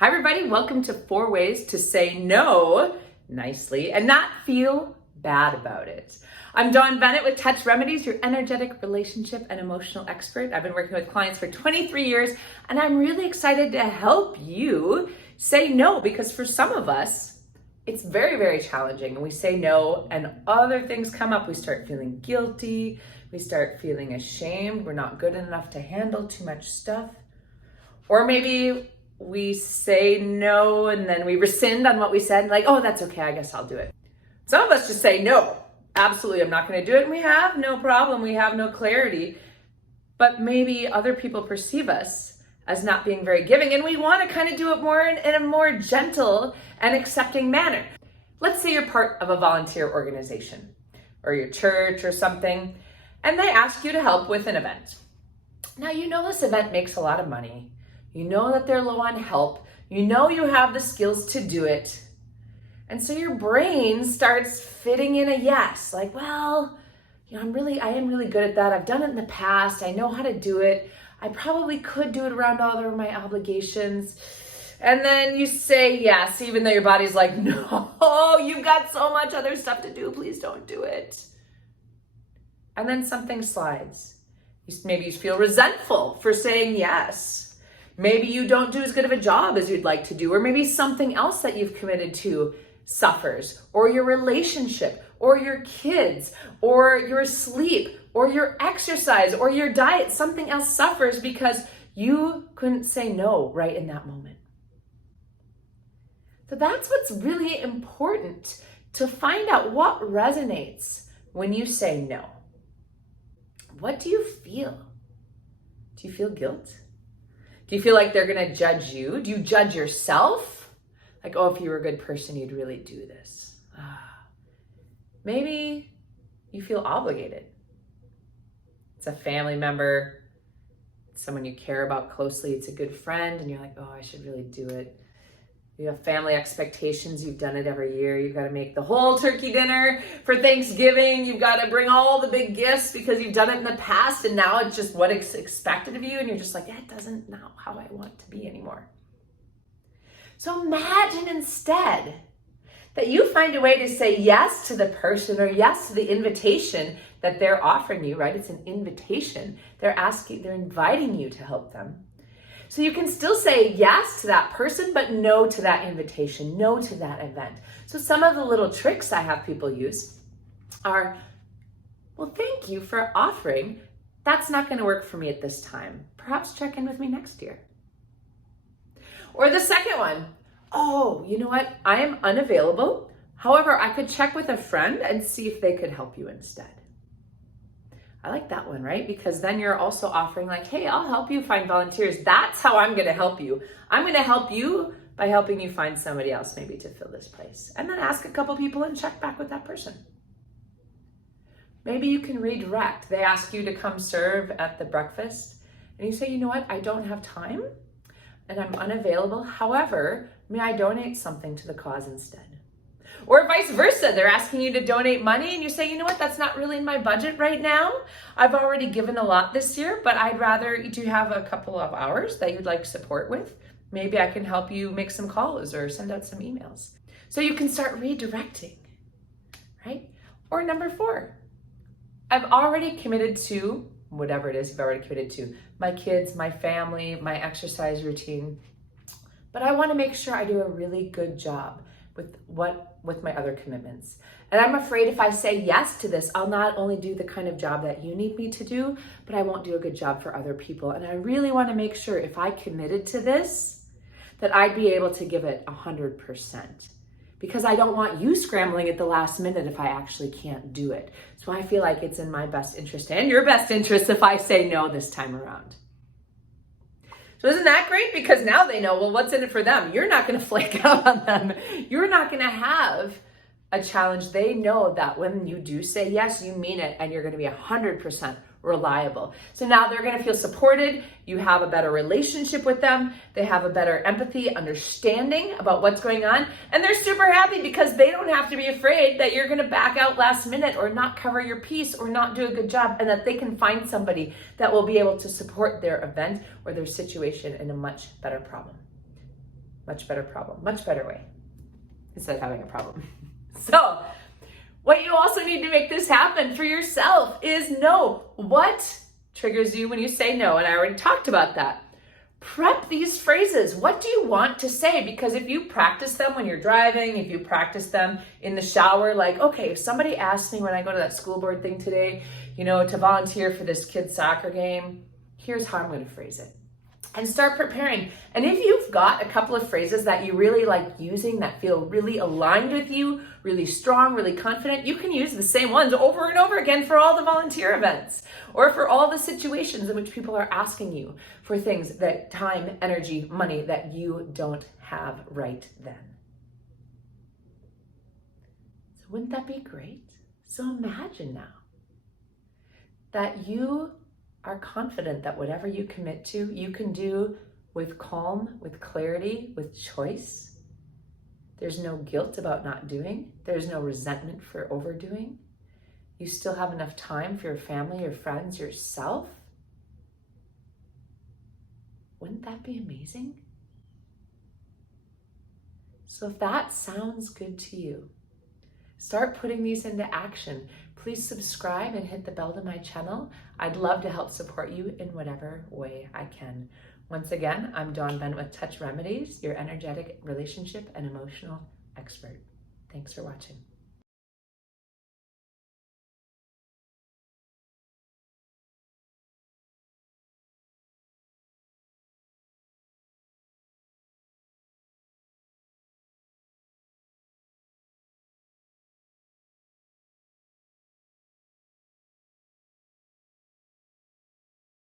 Hi everybody, welcome to 4 ways to say no nicely and not feel bad about it. I'm Dawn Bennett with Touch Remedies, your energetic relationship and emotional expert. I've been working with clients for 23 years and I'm really excited to help you say no, because for some of us, it's very, very challenging and we say no and other things come up. We start feeling guilty, we start feeling ashamed, we're not good enough to handle too much stuff. Or maybe we say no and then we rescind on what we said, like, oh, that's okay, I guess I'll do it. Some of us just say no, absolutely, I'm not gonna do it, and we have no problem, we have no clarity, but maybe other people perceive us as not being very giving, and we wanna kind of do it more in a more gentle and accepting manner. Let's say you're part of a volunteer organization, or your church or something, and they ask you to help with an event. Now, you know this event makes a lot of money. You know that they're low on help. You know you have the skills to do it. And so your brain starts fitting in a yes, like, well, I am really good at that. I've done it in the past. I know how to do it. I probably could do it around all of my obligations. And then you say yes, even though your body's like, no, you've got so much other stuff to do. Please don't do it. And then something slides. Maybe you feel resentful for saying yes. Maybe you don't do as good of a job as you'd like to do, or maybe something else that you've committed to suffers, or your relationship, or your kids, or your sleep, or your exercise, or your diet, something else suffers because you couldn't say no right in that moment. So that's what's really important, to find out what resonates when you say no. What do you feel? Do you feel guilt? Do you feel like they're gonna judge you? Do you judge yourself? Like, oh, if you were a good person, you'd really do this. Maybe you feel obligated. It's a family member, it's someone you care about closely, it's a good friend, and you're like, oh, I should really do it. You have family expectations, you've done it every year. You've got to make the whole turkey dinner for Thanksgiving. You've got to bring all the big gifts because you've done it in the past and now it's just what is expected of you. And you're just like, that doesn't know how I want to be anymore. So imagine instead that you find a way to say yes to the person or yes to the invitation that they're offering you, right? It's an invitation. They're inviting you to help them. So you can still say yes to that person, but no to that invitation, no to that event. So some of the little tricks I have people use are, well, thank you for offering. That's not going to work for me at this time. Perhaps check in with me next year. Or the second one, oh, you know what? I am unavailable. However, I could check with a friend and see if they could help you instead. I like that one, right? Because then you're also offering like, hey, I'll help you find volunteers. That's how I'm going to help you. I'm going to help you by helping you find somebody else maybe to fill this place. And then ask a couple people and check back with that person. Maybe you can redirect. They ask you to come serve at the breakfast and you say, you know what? I don't have time and I'm unavailable. However, may I donate something to the cause instead? Or vice versa, they're asking you to donate money and you say, you know what, that's not really in my budget right now. I've already given a lot this year, but I'd rather, do you have a couple of hours that you'd like support with? Maybe I can help you make some calls or send out some emails. So you can start redirecting, right? Or number 4, I've already committed to whatever it is you've already committed to, my kids, my family, my exercise routine, but I wanna make sure I do a really good job with my other commitments. And I'm afraid if I say yes to this, I'll not only do the kind of job that you need me to do, but I won't do a good job for other people. And I really want to make sure if I committed to this, that I'd be able to give it 100%. Because I don't want you scrambling at the last minute if I actually can't do it. So I feel like it's in my best interest and your best interest if I say no this time around. So isn't that great? Because now they know, well, what's in it for them? You're not going to flake out on them. You're not going to have a challenge. They know that when you do say yes, you mean it, and you're going to be 100% reliable. So now they're going to feel supported. You have a better relationship with them. They have a better empathy, understanding about what's going on. And they're super happy because they don't have to be afraid that you're going to back out last minute or not cover your piece or not do a good job, and that they can find somebody that will be able to support their event or their situation in a much better problem. Much better problem, much better way instead of having a problem. So what you also need to make this happen for yourself is know what triggers you when you say no. And I already talked about that. Prep these phrases. What do you want to say? Because if you practice them when you're driving, if you practice them in the shower, like, okay, if somebody asks me when I go to that school board thing today, to volunteer for this kid's soccer game, here's how I'm going to phrase it. And start preparing. And if you've got a couple of phrases that you really like using that feel really aligned with you, really strong, really confident, you can use the same ones over and over again for all the volunteer events or for all the situations in which people are asking you for things that time, energy, money that you don't have right then. So wouldn't that be great? So imagine now that you are confident that whatever you commit to, you can do with calm, with clarity, with choice. There's no guilt about not doing. There's no resentment for overdoing. You still have enough time for your family, your friends, yourself. Wouldn't that be amazing? So if that sounds good to you, start putting these into action. Please subscribe and hit the bell to my channel. I'd love to help support you in whatever way I can. Once again, I'm Dawn Bennett with Touch Remedies, your energetic relationship and emotional expert. Thanks for watching.